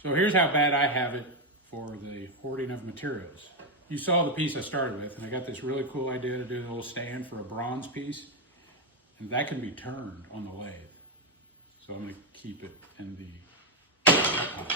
So here's how bad I have it for the hoarding of materials. You saw the piece I started with, and I got this really cool idea to do a little stand for a bronze piece, and that can be turned on the lathe. So I'm going to keep it in the pot.